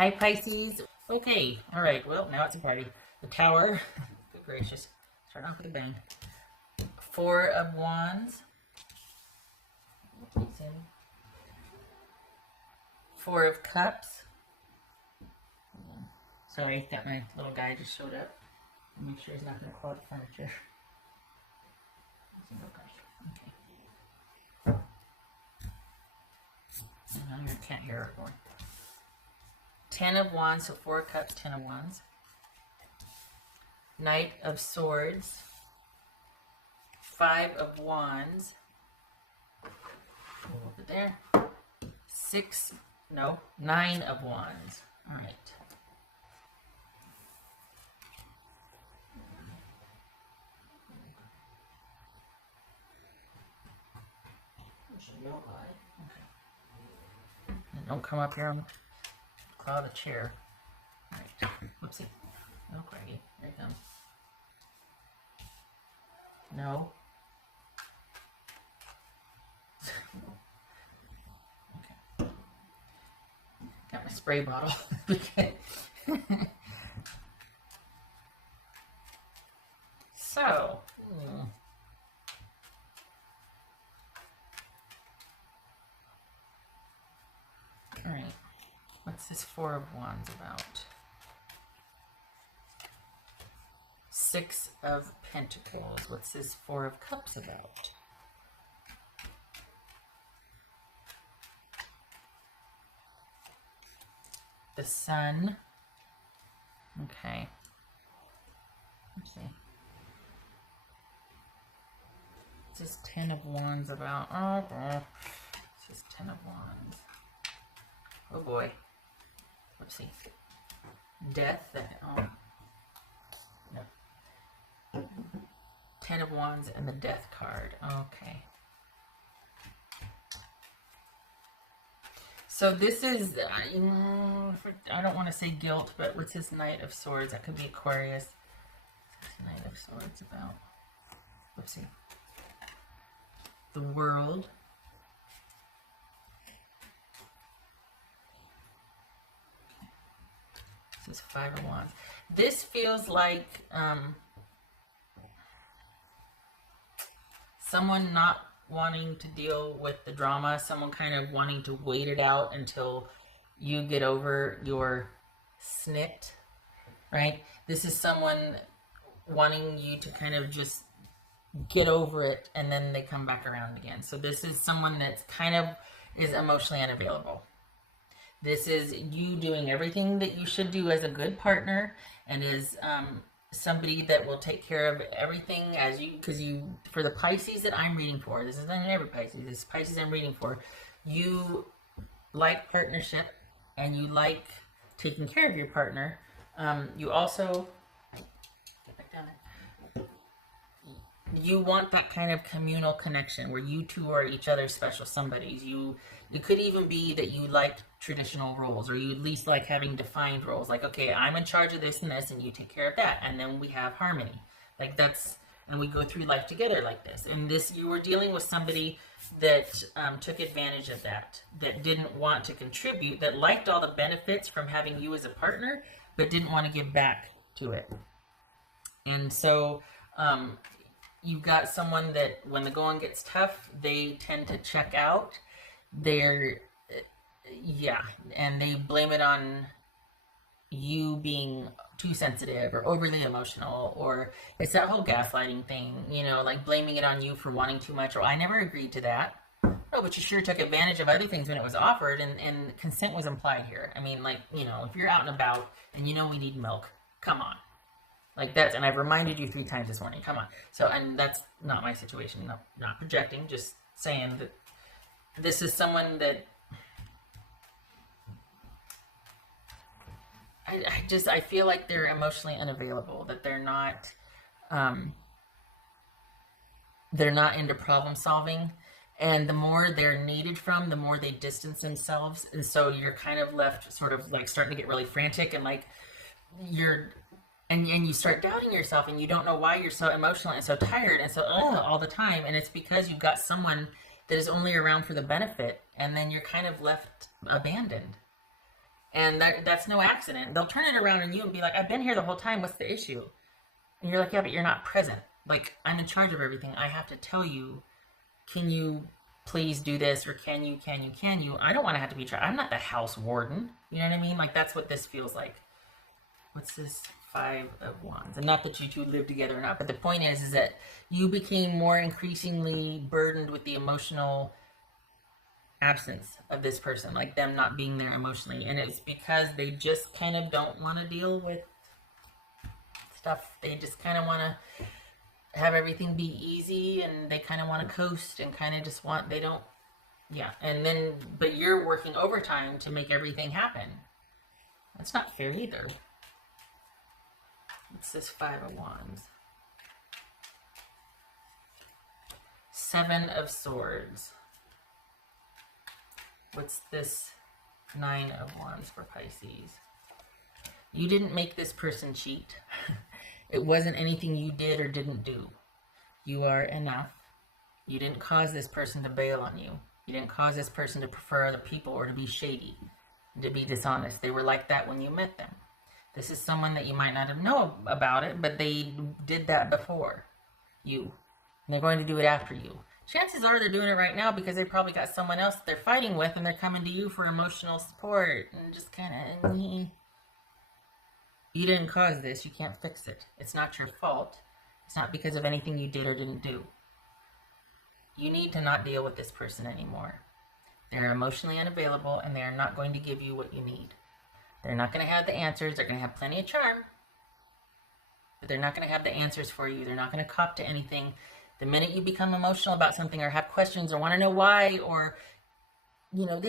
Hi, Pisces. Okay, all right. Well, now it's a party. The Tower. Good gracious. Start off with a bang. Four of Wands. Four of Cups. Sorry, that my little guy just showed up. Make sure he's not going to claw the furniture. Okay. You can't hear it more. 10 of Wands, so 4 of Cups, 10 of Wands. Knight of Swords. 5 of Wands. Over there. 9 of Wands. All right. And don't come up here and claw the chair. All right. Whoopsie. No, Craggy. There it comes. No. Okay. Got my spray bottle. Okay. So. All right. What's this 4 of Wands about? 6 of Pentacles. What's this 4 of Cups about? The Sun. Okay. Let's see. What's this 10 of Wands about? Oh, this is 10 of Wands. Oh boy. Let's see. Death. Oh. No. 10 of Wands and the Death card. Okay. So this is, I don't want to say guilt, but what's this Knight of Swords? That could be Aquarius. What's this Knight of Swords about? Let's see. The World. This is 5 of Wands. This feels like someone not wanting to deal with the drama, someone kind of wanting to wait it out until you get over your snit, right? This is someone wanting you to kind of just get over it and then they come back around again. So this is someone that's kind of is emotionally unavailable. This is you doing everything that you should do as a good partner and is somebody that will take care of everything as you, because you, for the Pisces that I'm reading for, this isn't every Pisces, this is Pisces I'm reading for, you like partnership and you like taking care of your partner. You also, get back down there. You want that kind of communal connection where you two are each other's special somebodies. It could even be that you like traditional roles, or you at least like having defined roles. Like, okay, I'm in charge of this and this, and you take care of that, and then we have harmony. Like that's, and we go through life together like this. And this, you were dealing with somebody that took advantage of that, that didn't want to contribute, that liked all the benefits from having you as a partner, but didn't want to give back to it. And so, you've got someone that when the going gets tough, they tend to check out. And they blame it on you being too sensitive or overly emotional, or it's that whole gaslighting thing, you know, like blaming it on you for wanting too much, or I never agreed to that. No, but you sure took advantage of other things when it was offered, and consent was implied here. I mean, like, you know, if you're out and about and you know we need milk, come on. Like that's, and I've reminded you 3 times this morning, come on. So, and that's not my situation, no, not projecting, just saying that this is someone that I feel like they're emotionally unavailable, that they're not into problem solving, and the more they're needed from, the more they distance themselves, and so you're kind of left sort of like starting to get really frantic, and like and you start doubting yourself, and you don't know why you're so emotional and so tired and so all the time, and it's because you've got someone that is only around for the benefit, and then you're kind of left abandoned. And that's no accident. They'll turn it around on you and be like, I've been here the whole time. What's the issue? And you're like, yeah, but you're not present. Like, I'm in charge of everything. I have to tell you, can you please do this? Or can you? I don't want to have to be tried. I'm not the house warden. You know what I mean? Like, that's what this feels like. What's this? 5 of Wands. And not that you two live together or not, but the point is that you became more increasingly burdened with the emotional absence of this person, like them not being there emotionally. And it's because they just kind of don't want to deal with stuff. They just kind of want to have everything be easy, and they kind of want to coast and kind of just want, they don't, yeah. And then, but you're working overtime to make everything happen. That's not fair either. It's this 5 of Wands. 7 of Swords. What's this 9 of Wands for Pisces? You didn't make this person cheat. It wasn't anything you did or didn't do. You are enough. You didn't cause this person to bail on you. You didn't cause this person to prefer other people or to be shady, to be dishonest. They were like that when you met them. This is someone that you might not have known about it, but they did that before you. And they're going to do it after you. Chances are they're doing it right now because they probably got someone else they're fighting with, and they're coming to you for emotional support and just kind of, you didn't cause this. You can't fix it. It's not your fault. It's not because of anything you did or didn't do. You need to not deal with this person anymore. They're emotionally unavailable, and they are not going to give you what you need. They're not going to have the answers. They're going to have plenty of charm, but they're not going to have the answers for you. They're not going to cop to anything. The minute you become emotional about something or have questions or want to know why, or, they're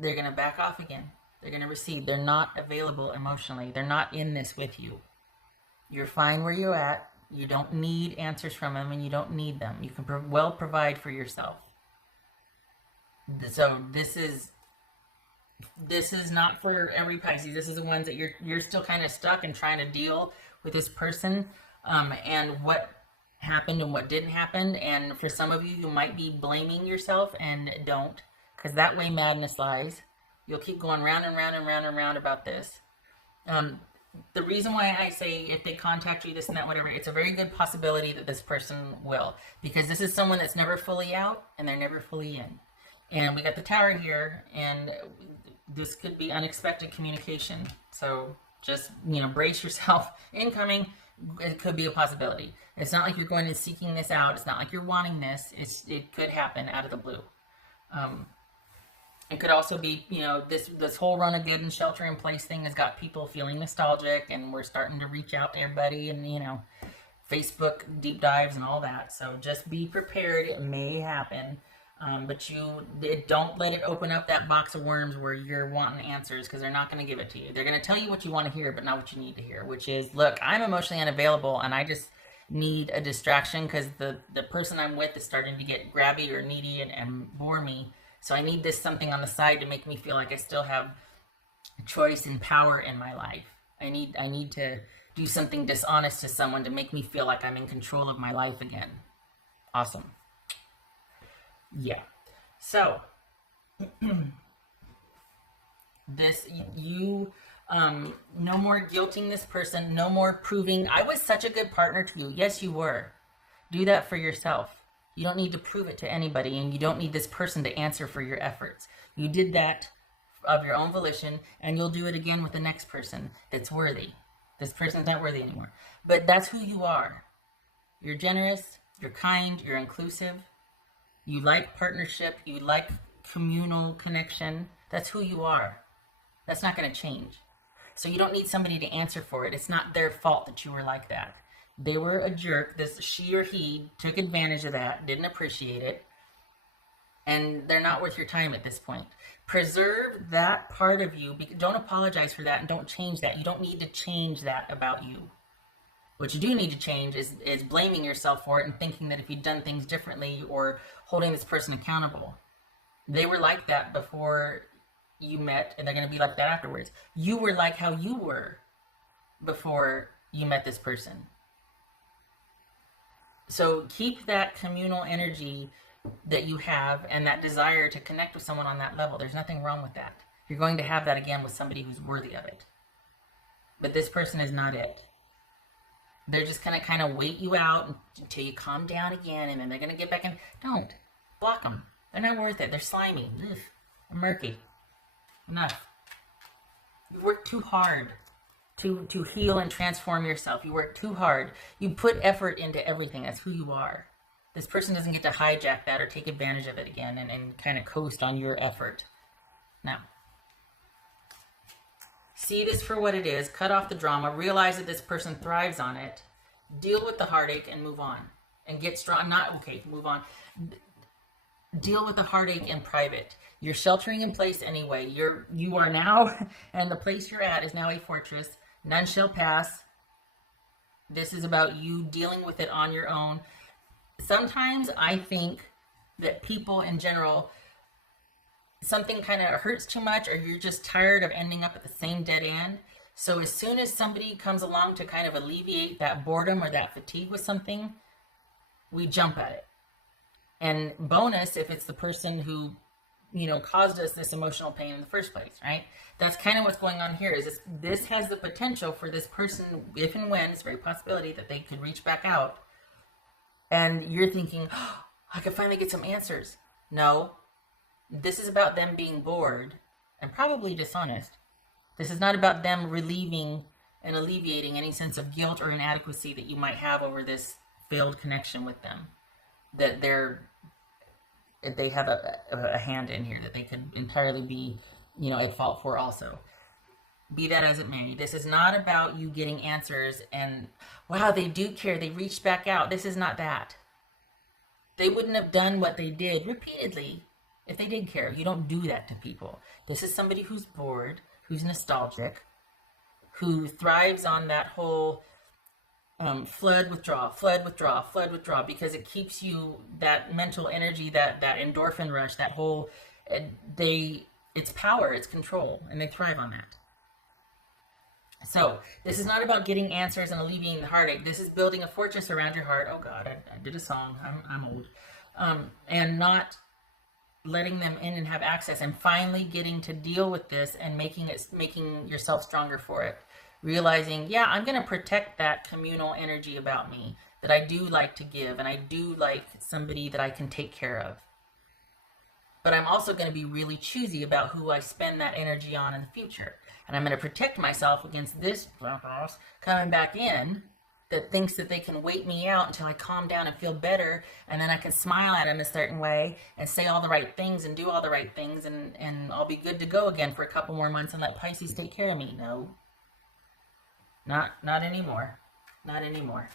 going to back off again. They're going to recede. They're not available emotionally. They're not in this with you. You're fine where you're at. You don't need answers from them, and you don't need them. You can well provide for yourself. So this is not for every Pisces. This is the ones that you're still kind of stuck and trying to deal with this person, and what happened and what didn't happen. And for some of you, you might be blaming yourself, and don't, because that way madness lies. You'll keep going round and round and round and round about this. The reason why I say if they contact you, this and that, whatever, it's a very good possibility that this person will, because this is someone that's never fully out and they're never fully in. And we got the Tower here, and this could be unexpected communication. So just, brace yourself. Incoming, it could be a possibility. It's not like you're going and seeking this out. It's not like you're wanting this. It could happen out of the blue. It could also be, this whole run of good and shelter in place thing has got people feeling nostalgic, and we're starting to reach out to everybody, and, Facebook deep dives and all that. So just be prepared. It may happen. But don't let it open up that box of worms where you're wanting answers, because they're not going to give it to you. They're going to tell you what you want to hear, but not what you need to hear, which is, look, I'm emotionally unavailable, and I just need a distraction because the person I'm with is starting to get grabby or needy and bore me. So I need this something on the side to make me feel like I still have choice and power in my life. I need to do something dishonest to someone to make me feel like I'm in control of my life again. Awesome. Yeah. So no more guilting this person, no more proving I was such a good partner to you. Yes, you were. Do that for yourself. You don't need to prove it to anybody, and you don't need this person to answer for your efforts. You did that of your own volition, and you'll do it again with the next person that's worthy. This person's not worthy anymore. But that's who you are. You're generous, you're kind, you're inclusive. You like partnership, you like communal connection. That's who you are. That's not going to change. So you don't need somebody to answer for it. It's not their fault that you were like that. They were a jerk. She or he took advantage of that, didn't appreciate it, and they're not worth your time at this point. Preserve that part of you. Don't apologize for that, and don't change that. You don't need to change that about you. What you do need to change is blaming yourself for it and thinking that if you'd done things differently, or holding this person accountable. They were like that before you met, and they're going to be like that afterwards. You were like how you were before you met this person. So keep that communal energy that you have and that desire to connect with someone on that level. There's nothing wrong with that. You're going to have that again with somebody who's worthy of it. But this person is not it. They're just going to kind of wait you out until you calm down again, and then they're going to get back in. Don't. Block them. They're not worth it. They're slimy. Ugh. Murky. Enough. You work too hard to heal and transform yourself. You work too hard. You put effort into everything. That's who you are. This person doesn't get to hijack that or take advantage of it again and kind of coast on your effort. Now, see this for what it is. Cut off the drama. Realize that this person thrives on it. Deal with the heartache and move on. And get strong. Move on. Deal with the heartache in private. You're sheltering in place anyway. You are now, and the place you're at is now a fortress. None shall pass. This is about you dealing with it on your own. Sometimes I think that people in general, something kind of hurts too much, or you're just tired of ending up at the same dead end. So as soon as somebody comes along to kind of alleviate that boredom or that fatigue with something, we jump at it. And bonus, if it's the person who, caused us this emotional pain in the first place, right? That's kind of what's going on here. Is this has the potential for this person, if and when, it's a very possibility that they could reach back out. And you're thinking, oh, I could finally get some answers. No, this is about them being bored and probably dishonest. This is not about them relieving and alleviating any sense of guilt or inadequacy that you might have over this failed connection with them. That they have a hand in here, that they could entirely be, at fault for also. Be that as it may, this is not about you getting answers and, wow, they do care, they reached back out. This is not that. They wouldn't have done what they did repeatedly if they did care. You don't do that to people. This is somebody who's bored, who's nostalgic, who thrives on that whole flood, withdraw, because it keeps you, that mental energy, that endorphin rush, that whole, it's power, it's control, and they thrive on that. So, this is not about getting answers and alleviating the heartache. This is building a fortress around your heart. Oh God, I did a song. I'm old. And not letting them in and have access, and finally getting to deal with this and making yourself stronger for it. Realizing, yeah, I'm going to protect that communal energy about me that I do like to give, and I do like somebody that I can take care of. But I'm also going to be really choosy about who I spend that energy on in the future. And I'm going to protect myself against this coming back in that thinks that they can wait me out until I calm down and feel better, and then I can smile at them a certain way and say all the right things and do all the right things, and I'll be good to go again for a couple more months and let Pisces take care of me. No. Not anymore. Not anymore.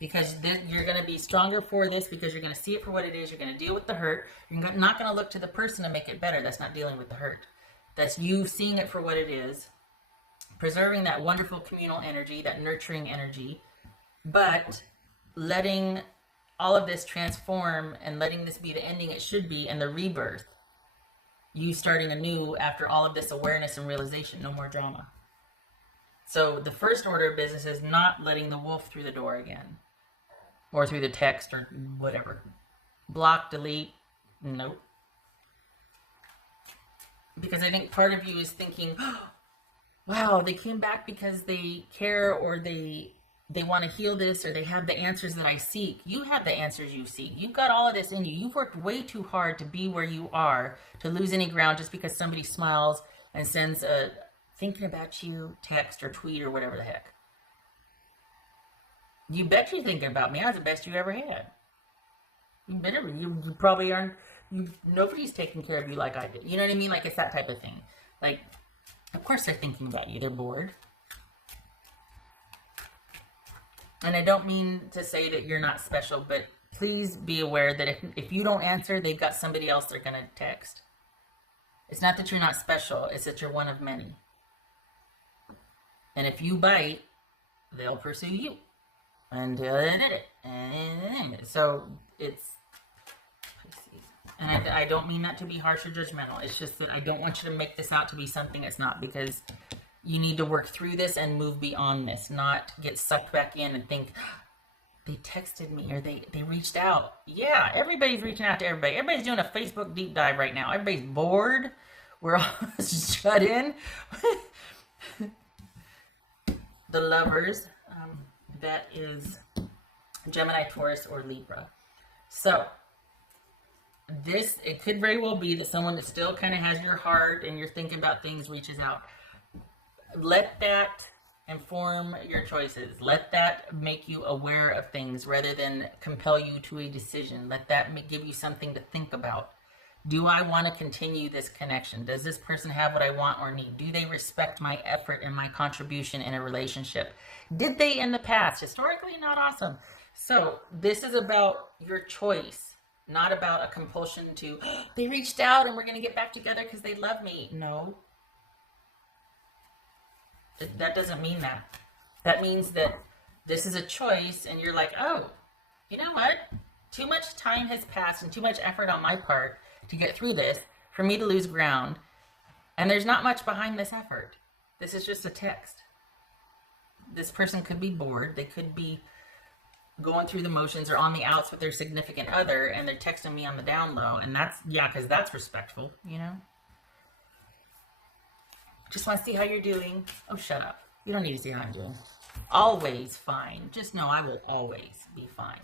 Because you're going to be stronger for this, because you're going to see it for what it is. You're going to deal with the hurt. You're not going to look to the person to make it better. That's not dealing with the hurt. That's you seeing it for what it is. Preserving that wonderful communal energy, that nurturing energy. But letting all of this transform and letting this be the ending it should be and the rebirth. You starting anew after all of this awareness and realization. No more drama. So the first order of business is not letting the wolf through the door again. Or through the text or whatever. Block, delete, nope. Because I think part of you is thinking, oh, wow, they came back because they care, or they want to heal this, or they have the answers that I seek. You have the answers you seek. You've got all of this in you. You've worked way too hard to be where you are, to lose any ground just because somebody smiles and sends a thinking about you text or tweet or whatever the heck. You bet you're thinking about me. I was the best you ever had. You probably aren't. Nobody's taking care of you like I did. You know what I mean? Like, it's that type of thing. Like, of course they're thinking about you. They're bored. And I don't mean to say that you're not special, but please be aware that if you don't answer, they've got somebody else they're going to text. It's not that you're not special. It's that you're one of many. And if you bite, they'll pursue you until they did it. So it's Pisces. And I don't mean that to be harsh or judgmental. It's just that I don't want you to make this out to be something it's not, because you need to work through this and move beyond this, not get sucked back in and think, they texted me or they reached out. Yeah, everybody's reaching out to everybody. Everybody's doing a Facebook deep dive right now. Everybody's bored We're all shut in. The Lovers, that is Gemini, Taurus, or Libra. So it could very well be that someone that still kind of has your heart and you're thinking about things reaches out. Let that inform your choices. Let that make you aware of things rather than compel you to a decision. Let that give you something to think about. Do I want to continue this connection? Does this person have what I want or need? Do they respect my effort and my contribution in a relationship? Did they in the past? Historically, not awesome. So this is about your choice, not about a compulsion to, oh, they reached out and we're going to get back together because they love me. No. That doesn't mean that. That means that this is a choice and you're like, oh, you know what? Too much time has passed and too much effort on my part to get through this for me to lose ground. And there's not much behind this effort. This is just a text. This person could be bored. They could be going through the motions or on the outs with their significant other and they're texting me on the down low. And that's, yeah, because that's respectful, you know? Just want to see how you're doing. Oh, shut up. You don't need to see how I'm doing. Always fine. Just know I will always be fine.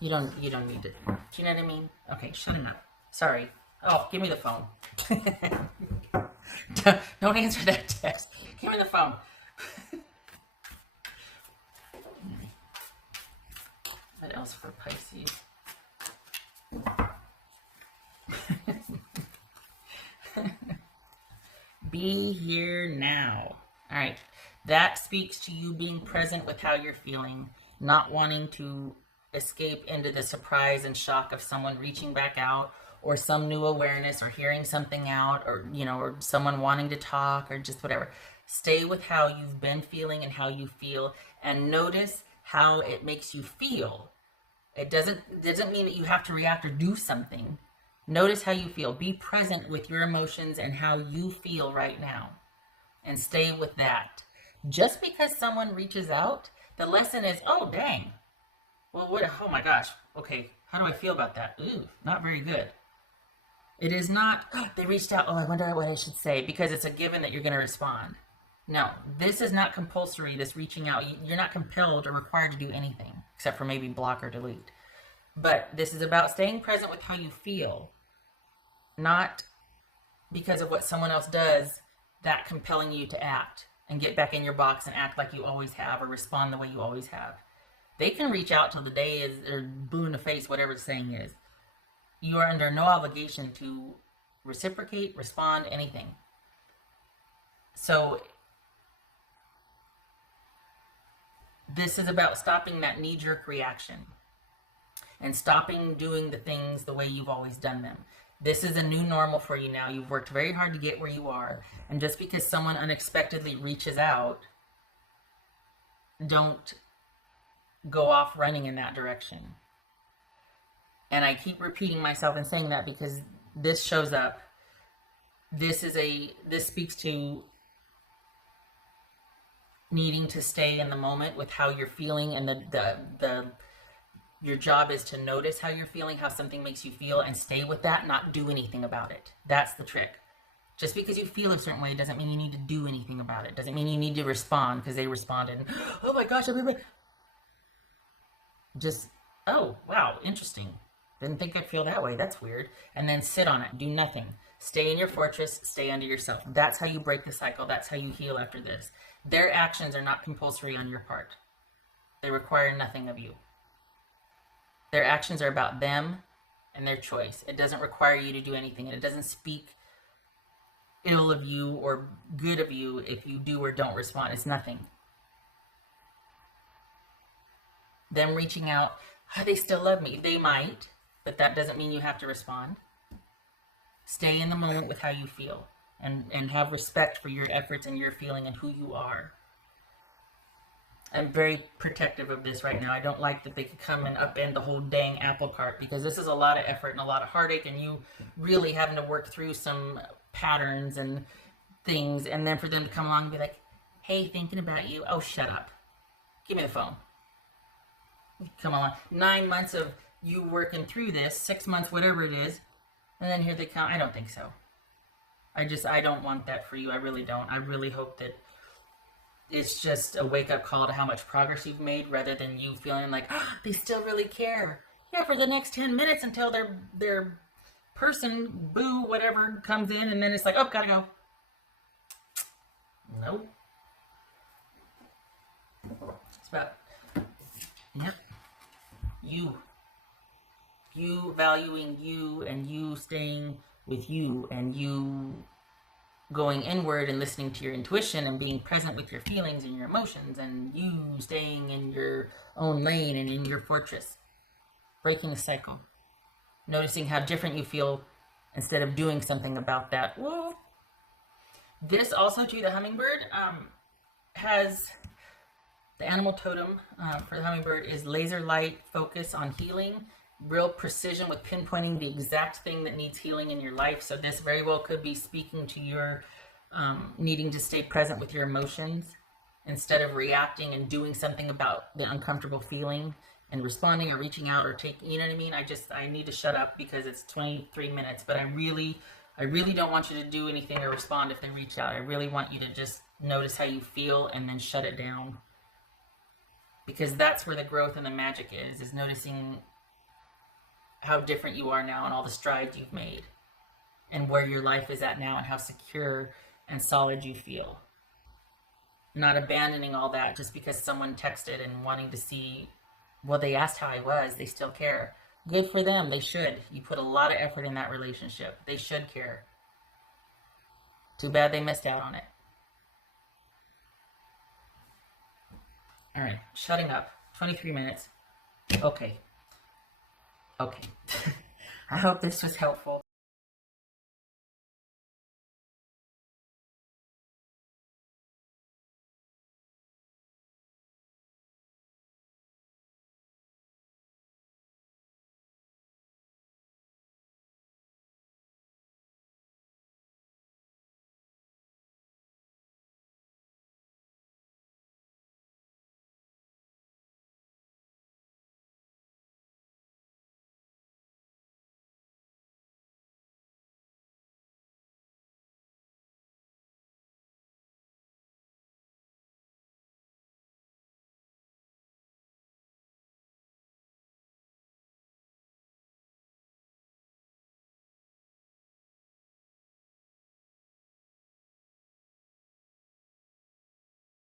You don't need to. Do you know what I mean? Okay, shutting up. Sorry. Oh, give me the phone. Don't answer that text. Give me the phone. What else for Pisces? Be here now. All right. That speaks to you being present with how you're feeling, not wanting to escape into the surprise and shock of someone reaching back out or some new awareness or hearing something out or, you know, or someone wanting to talk or just whatever. Stay with how you've been feeling and how you feel and notice how it makes you feel. It doesn't mean that you have to react or do something. Notice how you feel. Be present with your emotions and how you feel right now and stay with that. Just because someone reaches out, the lesson is, oh, dang. Well, what? Oh my gosh. Okay, how do I feel about that? Ooh, not very good. It is not, oh, they reached out. Oh, I wonder what I should say because it's a given that you're going to respond. No, this is not compulsory, this reaching out. You're not compelled or required to do anything except for maybe block or delete. But this is about staying present with how you feel, not because of what someone else does that compelling you to act and get back in your box and act like you always have or respond the way you always have. They can reach out till the day is, or blue in the face, whatever the saying is. You are under no obligation to reciprocate, respond, anything. So this is about stopping that knee-jerk reaction and stopping doing the things the way you've always done them. This is a new normal for you now. You've worked very hard to get where you are. And just because someone unexpectedly reaches out, don't go off running in that direction. And I keep repeating myself and saying that because this shows up. This speaks to needing to stay in the moment with how you're feeling, and your job is to notice how you're feeling, how something makes you feel, and stay with that, not do anything about it. That's the trick. Just because you feel a certain way doesn't mean you need to do anything about it. Doesn't mean you need to respond because they responded. Oh my gosh, everybody. Just, oh, wow, interesting. Didn't think I'd feel that way. That's weird. And then sit on it. Do nothing. Stay in your fortress. Stay under yourself. That's how you break the cycle. That's how you heal after this. Their actions are not compulsory on your part. They require nothing of you. Their actions are about them and their choice. It doesn't require you to do anything. And it doesn't speak ill of you or good of you if you do or don't respond. It's nothing. Them reaching out, oh, they still love me. They might, but that doesn't mean you have to respond. Stay in the moment with how you feel and have respect for your efforts and your feeling and who you are. I'm very protective of this right now. I don't like that they could come and upend the whole dang apple cart because this is a lot of effort and a lot of heartache and you really having to work through some patterns and things, and then for them to come along and be like, hey, thinking about you. Oh, shut up. Give me the phone. Come on. 9 months of you working through this, 6 months, whatever it is, and then here they come. I don't think so. I don't want that for you. I really don't. I really hope that it's just a wake-up call to how much progress you've made, rather than you feeling like, oh, they still really care. Yeah, for the next 10 minutes until their person, boo, whatever, comes in, and then it's like, oh, gotta go. Nope. It's about, yep, you valuing you, and you staying with you, and you going inward and listening to your intuition and being present with your feelings and your emotions, and you staying in your own lane and in your fortress, breaking the cycle, noticing how different you feel instead of doing something about that. Whoa. This also, too, the hummingbird has the animal totem for the hummingbird is laser light focus on healing, real precision with pinpointing the exact thing that needs healing in your life. So this very well could be speaking to your needing to stay present with your emotions instead of reacting and doing something about the uncomfortable feeling and responding or reaching out or taking, you know what I mean? I need to shut up because it's 23 minutes, but I really don't want you to do anything or respond if they reach out. I really want you to just notice how you feel and then shut it down, because that's where the growth and the magic is noticing how different you are now and all the strides you've made and where your life is at now and how secure and solid you feel. Not abandoning all that just because someone texted and wanting to see, well, they asked how I was, they still care. Good for them, they should. You put a lot of effort in that relationship. They should care. Too bad they missed out on it. All right, shutting up. 23 minutes. Okay. I hope this was helpful.